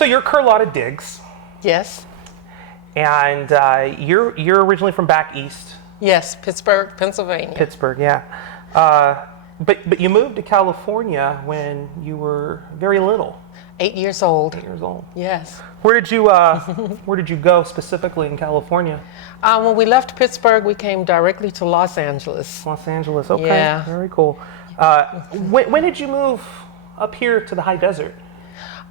So you're Carlotta Diggs, Yes. and you're originally from back east. Yes, Pittsburgh, Pennsylvania. Pittsburgh, yeah. But you moved to California when you were very little. 8 years old. 8 years old. Yes. Where did you go specifically in California? When we left Pittsburgh, we came directly to Los Angeles. Los Angeles. Okay. Yeah. Very cool. When did you move up here to the high desert?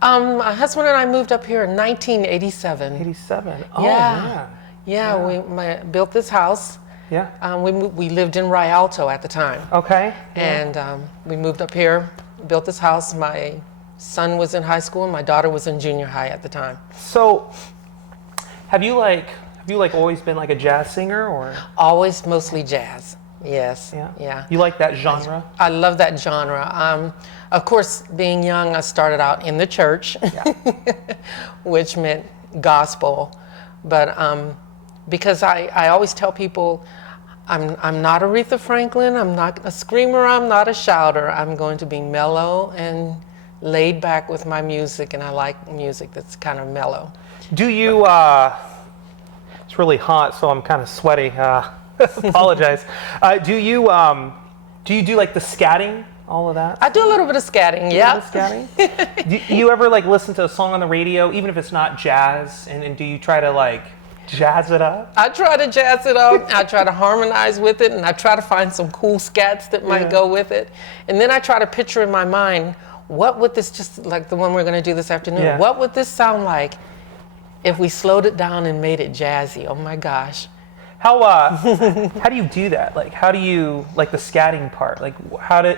My husband and I moved up here in 1987. 87. Oh, Yeah. man. Yeah, we built this house. Yeah. We lived in Rialto at the time. Okay. And we moved up here, built this house. My son was in high school and my daughter was in junior high at the time. So, have you always been like a jazz singer, or? Always mostly jazz. Yes. Yeah. Yeah. You like that genre? I love that genre. Of course, being young, I started out in the church, Yeah. which meant gospel. But because I always tell people, I'm not Aretha Franklin, I'm not a screamer, I'm not a shouter. I'm going to be mellow and laid back with my music, and I like music that's kind of mellow. Do you, it's really hot, so I'm kind of sweaty. Apologize. Do you do like the scatting, all of that? I do a little bit of scatting, yeah. A little scatting? Do you ever like listen to a song on the radio, even if it's not jazz, and do you try to like jazz it up? I try to jazz it up, I try to harmonize with it, and I try to find some cool scats that might go with it. And then I try to picture in my mind, what would this, just like the one we're going to do this afternoon, what would this sound like if we slowed it down and made it jazzy? Oh my gosh. How do you do that? Like, how do you, like the scatting part, like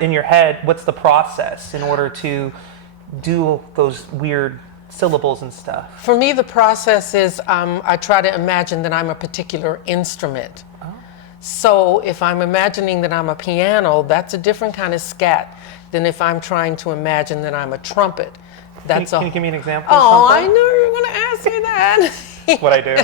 in your head, what's the process in order to do those weird syllables and stuff? For me, the process is I try to imagine that I'm a particular instrument. Oh. So if I'm imagining that I'm a piano, that's a different kind of scat than if I'm trying to imagine that I'm a trumpet. Can you give me an example? Oh, of I something? knew you were going to ask me that. That's what I do.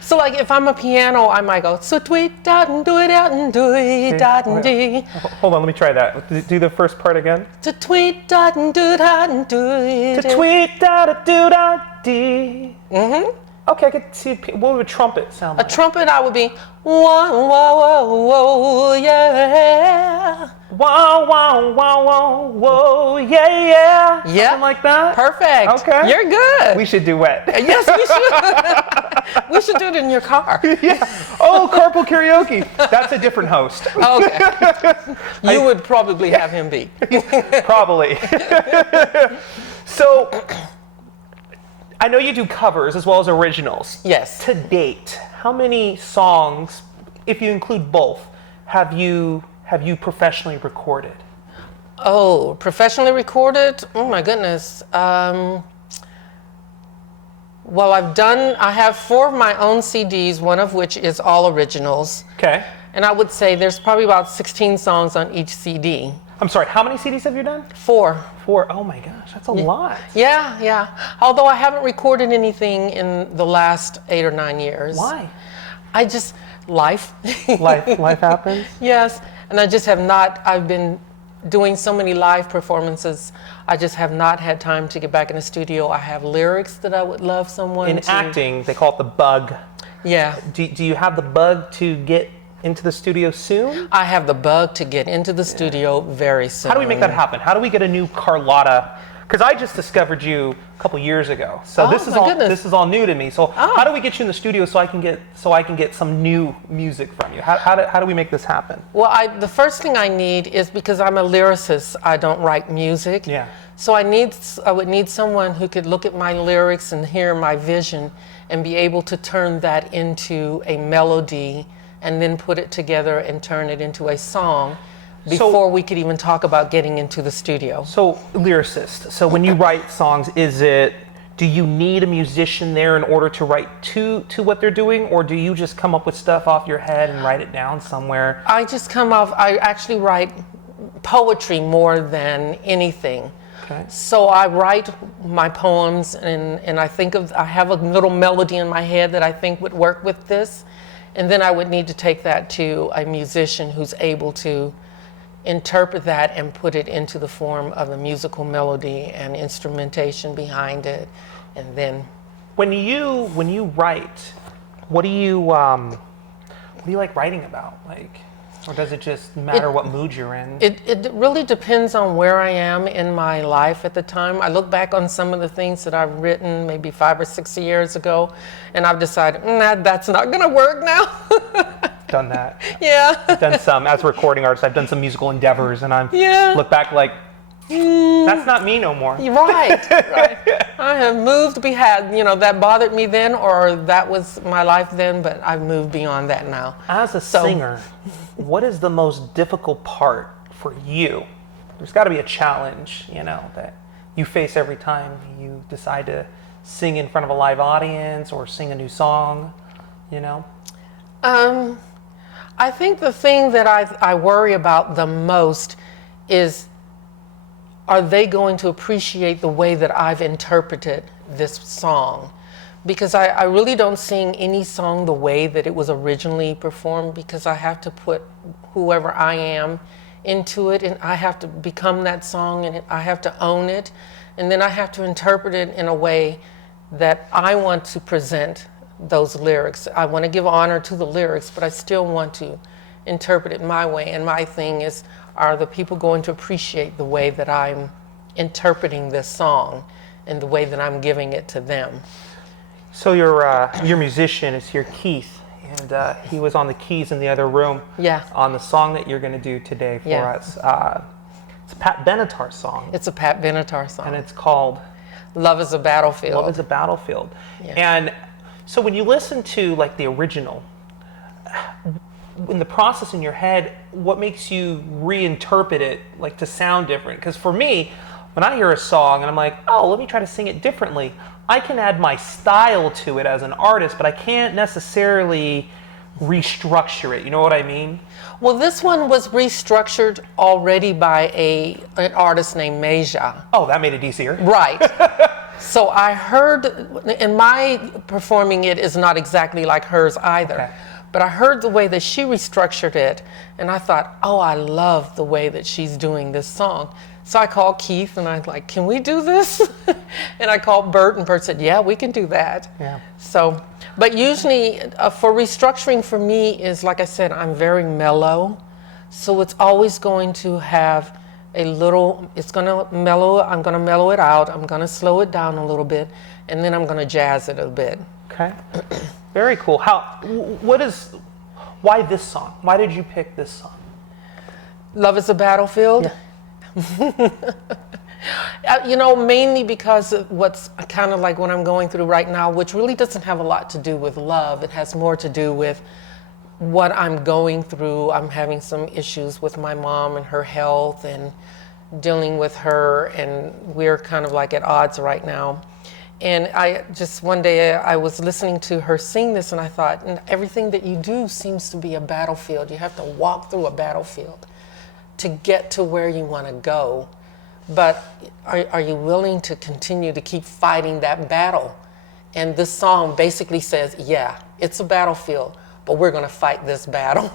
So like if I'm a piano, I might go, so tweet da and do it out and do it da and dee. Hold on, let me try that. Do the first part again. To tweet da and do da and do it. To tweet da da do da dee. Mm-hmm. Okay, I could see. What would a trumpet sound like? A trumpet, I would be, whoa, whoa, whoa, whoa, yeah. Wow, wow, wow, wow, whoa, yeah, yeah. Yeah. Something like that? Perfect. Okay. You're good. We should duet. Yes, we should. We should do it in your car. Yeah. Oh, carpool karaoke. That's a different host. Okay. You would probably have him be. Probably. So, I know you do covers as well as originals. Yes. To date, how many songs, if you include both, have you professionally recorded? Oh, professionally recorded? Oh my goodness. Well, I have 4 of my own CDs, one of which is all originals. Okay. And I would say there's probably about 16 songs on each CD. I'm sorry, how many CDs have you done? 4. 4. Oh my gosh, that's a lot. Yeah, yeah. Although I haven't recorded anything in the last 8 or 9 years. Why? Life. Life happens? Yes, and I just have not, I've been doing so many live performances, I just have not had time to get back in the studio. I have lyrics that I would love someone In acting, they call it the bug. Yeah. Do you have the bug to get into the studio soon? I have the bug to get into the studio very soon. How do we make that happen? How do we get a new Carlotta? Because I just discovered you a couple years ago, so this is all new to me. So how do we get you in the studio so I can get some new music from you? How do we make this happen? Well, the first thing I need is, because I'm a lyricist, I don't write music. Yeah. So I would need someone who could look at my lyrics and hear my vision and be able to turn that into a melody and then put it together and turn it into a song before we could even talk about getting into the studio. So, lyricist. So when you write songs, do you need a musician there in order to write to what they're doing, or do you just come up with stuff off your head and write it down somewhere? I actually write poetry more than anything. Okay. So I write my poems and I have a little melody in my head that I think would work with this. And then I would need to take that to a musician who's able to interpret that and put it into the form of a musical melody and instrumentation behind it, and then. When you write, what do you like writing about? Like, or does it just matter what mood you're in? It really depends on where I am in my life at the time. I look back on some of the things that I've written maybe 5 or 6 years ago, and I've decided, that's not going to work now. Done that. Yeah. I've done some, as a recording artist, I've done some musical endeavors, and I'm look back like, that's not me no more. Right, right. I have moved that bothered me then, or that was my life then, but I've moved beyond that now. As a singer, what is the most difficult part for you? There's got to be a challenge, that you face every time you decide to sing in front of a live audience or sing a new song, I think the thing that I worry about the most is, are they going to appreciate the way that I've interpreted this song? Because I really don't sing any song the way that it was originally performed, because I have to put whoever I am into it, and I have to become that song, and I have to own it, and then I have to interpret it in a way that I want to present those lyrics. I want to give honor to the lyrics, but I still want to interpret it my way. And my thing is, are the people going to appreciate the way that I'm interpreting this song and the way that I'm giving it to them? So your musician is here, Keith, and he was on the keys in the other room. Yeah. On the song that you're going to do today for us. It's a Pat Benatar song. It's a Pat Benatar song. And it's called Love is a Battlefield. Love is a Battlefield. Yeah. And so when you listen to like the original, in the process in your head, what makes you reinterpret it like to sound different? Because for me, when I hear a song and I'm like, oh, let me try to sing it differently, I can add my style to it as an artist, but I can't necessarily restructure it. You know what I mean? Well, this one was restructured already by an artist named Meja. Oh, that made it easier. Right. So I heard, and my performing it is not exactly like hers either. Okay. But I heard the way that she restructured it, and I thought, oh, I love the way that she's doing this song. So I called Keith, and I was like, can we do this? And I called Bert, and Bert said, yeah, we can do that. Yeah. So, but usually for restructuring for me is, like I said, I'm very mellow. So it's always going to have it's going to mellow, I'm going to mellow it out, I'm going to slow it down a little bit, and then I'm going to jazz it a bit. Okay. Very cool. Why this song? Why did you pick this song? Love is a Battlefield? Yeah. Mainly because of what's kind of like what I'm going through right now, which really doesn't have a lot to do with love. It has more to do with what I'm going through. I'm having some issues with my mom and her health and dealing with her, and we're kind of like at odds right now. And one day I was listening to her sing this, and I thought, everything that you do seems to be a battlefield. You have to walk through a battlefield to get to where you want to go. But are you willing to continue to keep fighting that battle? And this song basically says, yeah, it's a battlefield, but we're going to fight this battle.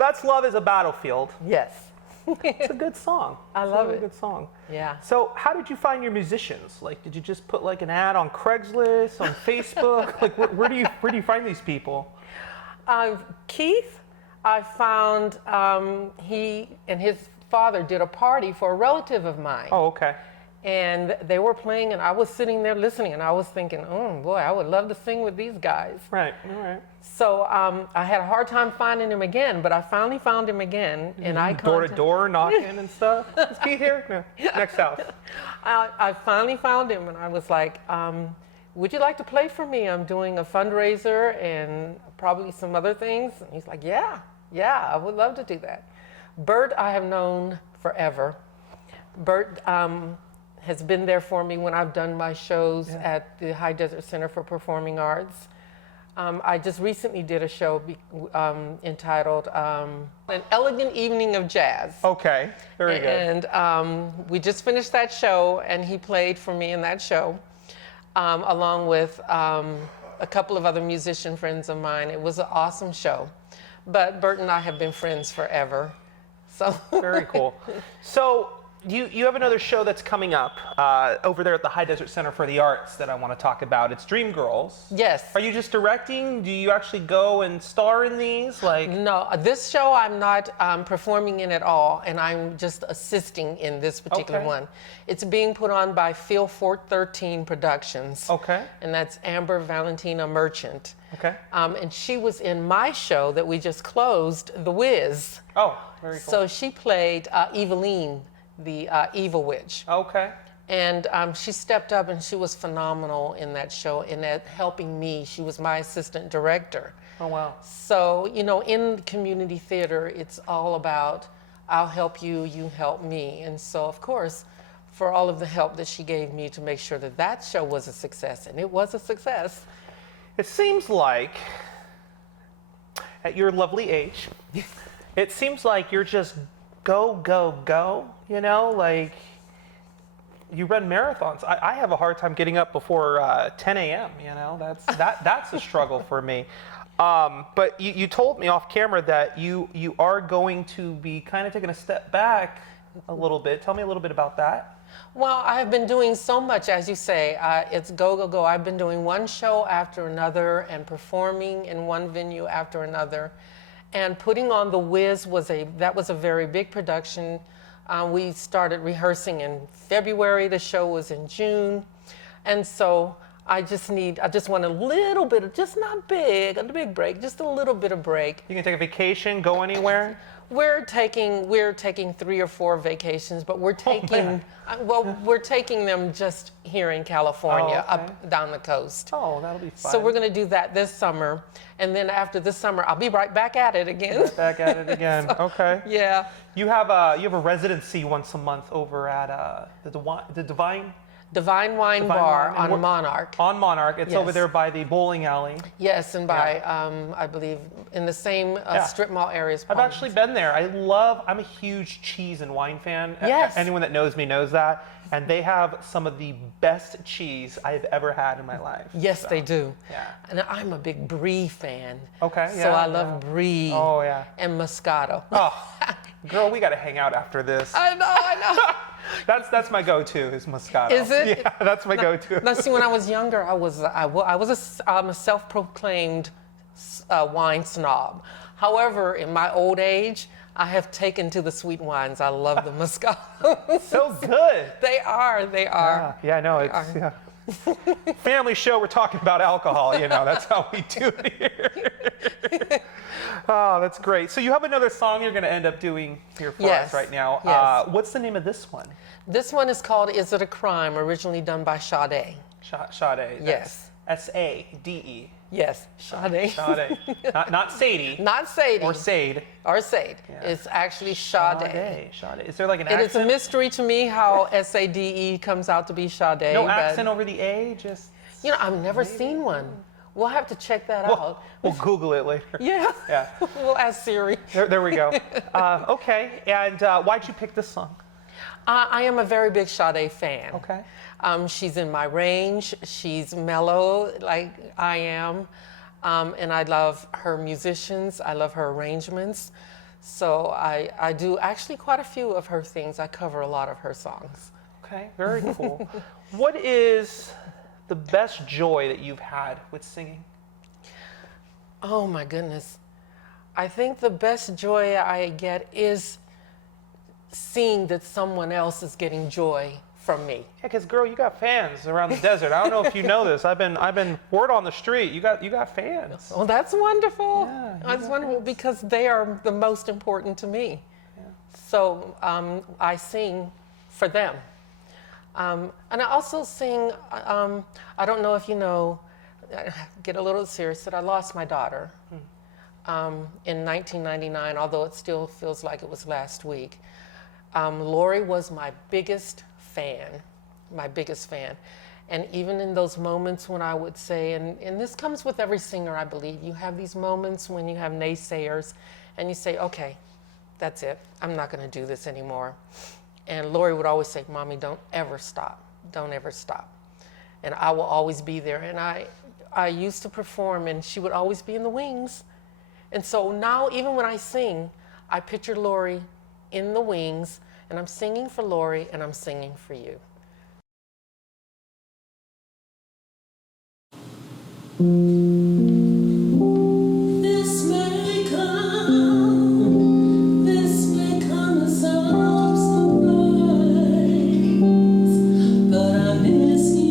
that's Love is a Battlefield. Yes. It's a good song. I love it. It's a good song. Yeah. So how did you find your musicians? Like, did you just put like an ad on Craigslist, on Facebook? Like, where do you find these people? Keith, I found he and his father did a party for a relative of mine. Oh, okay. And they were playing, and I was sitting there listening, and I was thinking, oh boy, I would love to sing with these guys. Right, all right. So I had a hard time finding him again, but I finally found him again, and I door to door knocking and stuff. Is Keith here? No, next house. I finally found him, and I was like, would you like to play for me? I'm doing a fundraiser and probably some other things. And he's like, yeah, I would love to do that. Bert, I have known forever. Bert has been there for me when I've done my shows at the High Desert Center for Performing Arts. I just recently did a show entitled An Elegant Evening of Jazz. Okay, very good. And we just finished that show, and he played for me in that show, along with a couple of other musician friends of mine. It was an awesome show. But Bert and I have been friends forever. So very cool. So you have another show that's coming up over there at the High Desert Center for the Arts that I want to talk about. It's Dreamgirls. Yes. Are you just directing? Do you actually go and star in these? Like, no, this show I'm not performing in at all, and I'm just assisting in this particular one. It's being put on by Feel Fort 13 Productions. Okay. And that's Amber Valentina Merchant. Okay. And she was in my show that we just closed, The Wiz. Oh, very cool. So she played Eveline, the evil witch. Okay. And she stepped up, and she was phenomenal in that show, in that helping me. She was my assistant director. Oh, wow. So, you know, in community theater, it's all about, I'll help you, you help me. And so, of course, for all of the help that she gave me to make sure that that show was a success, and it was a success. It seems like, at your lovely age, it seems like you're just go, go, go, you know, like you run marathons. I have a hard time getting up before 10 a.m., you know, that's a struggle for me. But you told me off camera that you are going to be kind of taking a step back a little bit. Tell me a little bit about that. Well, I've been doing so much, as you say, it's go, go, go. I've been doing one show after another and performing in one venue after another. And putting on The Wiz was a very big production. We started rehearsing in February. The show was in June. And so I just want a little bit of, just not big, a big break, just a little bit of break. You can take a vacation, go anywhere? We're taking 3 or 4 vacations, but we're taking, we're taking them just here in California, up down the coast. Oh, that'll be fun. So we're going to do that this summer, and then after this summer, I'll be right back at it again. Right back at it again. So, okay. Yeah. You have a residency once a month over at the Divine Wine Bar on Monarch. On Monarch. It's over there by the bowling alley. Yes, and by, I believe, in the same strip mall areas. I've actually been there. I'm a huge cheese and wine fan. Yes. Anyone that knows me knows that. And they have some of the best cheese I've ever had in my life. Yes, they do. Yeah. And I'm a big Brie fan. Okay, So I love Brie. Oh, yeah. And Moscato. Oh, girl, we got to hang out after this. I know. That's my go-to is Moscato. Is it? Yeah, that's my go-to. Now, see, when I was younger, I'm a self-proclaimed wine snob. However, in my old age, I have taken to the sweet wines. I love the Moscato. So good. They are. Yeah, I know. It's family show. We're talking about alcohol. You know, that's how we do it here. Oh, that's great. So you have another song you're going to end up doing here for us right now. Yes. What's the name of this one? This one is called "Is It a Crime?" Originally done by Sade. Sade. Yes. S-A-D-E. Yes, Sade. Sade. Not Sadie. Not Sadie. Or Sade. Or Sade. Yeah. It's actually Sade. Sade. Is there like an accent? It is a mystery to me how S-A-D-E comes out to be Sade. No accent over the A? Just. You know, I've never seen one. We'll have to check that out. We'll Google it later. Yeah. We'll ask Siri. There we go. Okay. And why'd you pick this song? I am a very big Sade fan. Okay. She's in my range. She's mellow like I am. And I love her musicians. I love her arrangements. So I do actually quite a few of her things. I cover a lot of her songs. Okay, very cool. What is the best joy that you've had with singing? Oh my goodness. I think the best joy I get is seeing that someone else is getting joy from me. Yeah, because girl, you got fans around the desert. I don't know if you know this. I've been word on the street. You got fans. Well, that's wonderful. Yeah, That's wonderful fans. Because they are the most important to me. Yeah. So I sing for them. And I also sing, I don't know if you know, get a little serious, that I lost my daughter in 1999, although it still feels like it was last week. Lori was my biggest fan. And even in those moments when I would say, and this comes with every singer, I believe, you have these moments when you have naysayers and you say, okay, that's it. I'm not going to do this anymore. And Lori would always say, Mommy, don't ever stop. Don't ever stop. And I will always be there. And I used to perform and she would always be in the wings. And so now, even when I sing, I picture Lori in the wings, and I'm singing for Lori, and I'm singing for you. This may come as some surprise, but I miss you.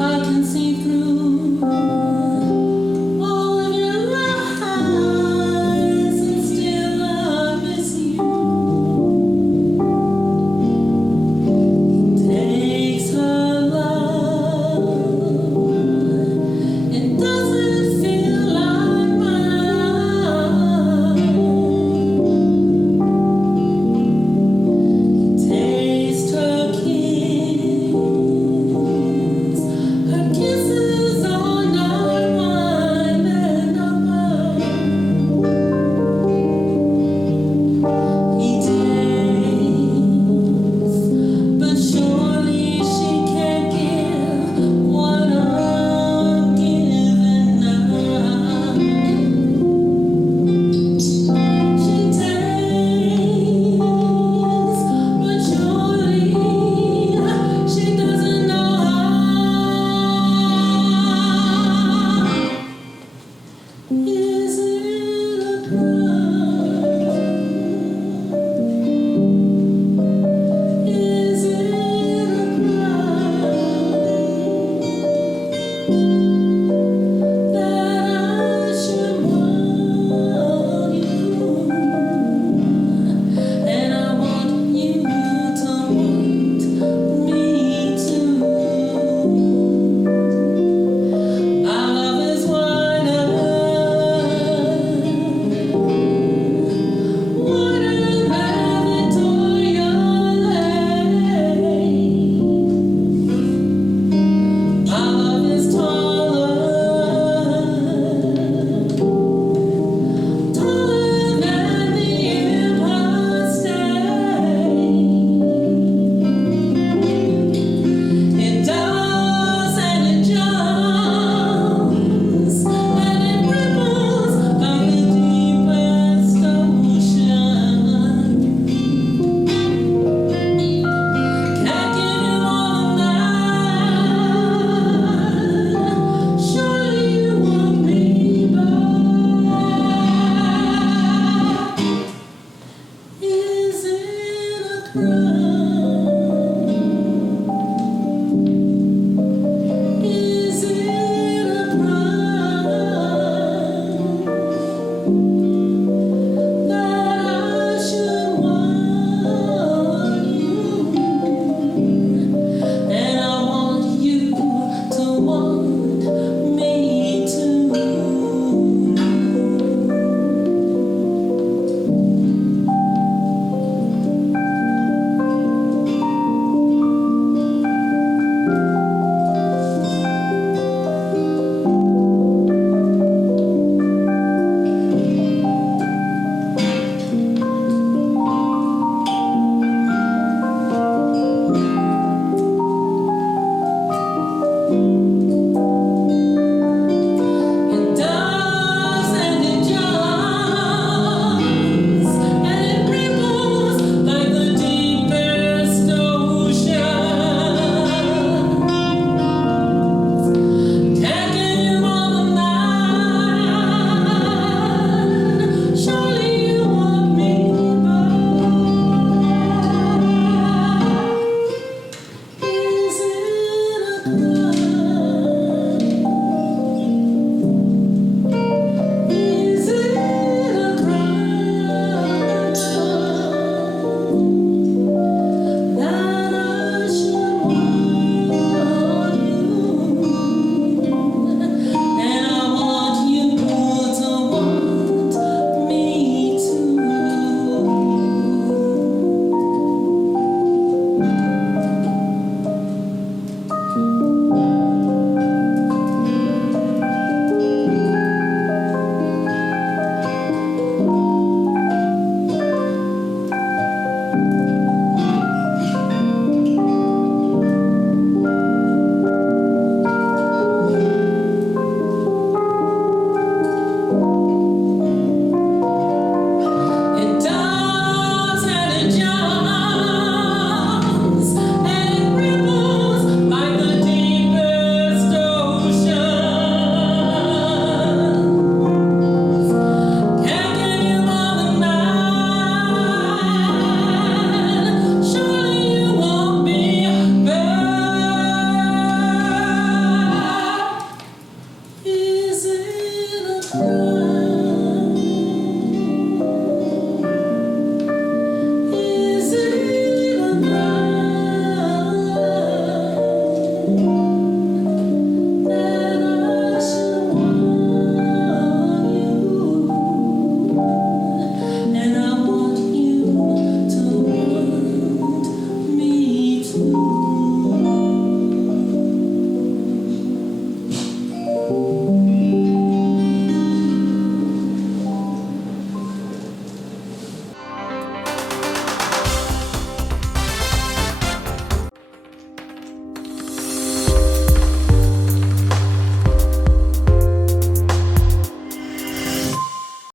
I can see through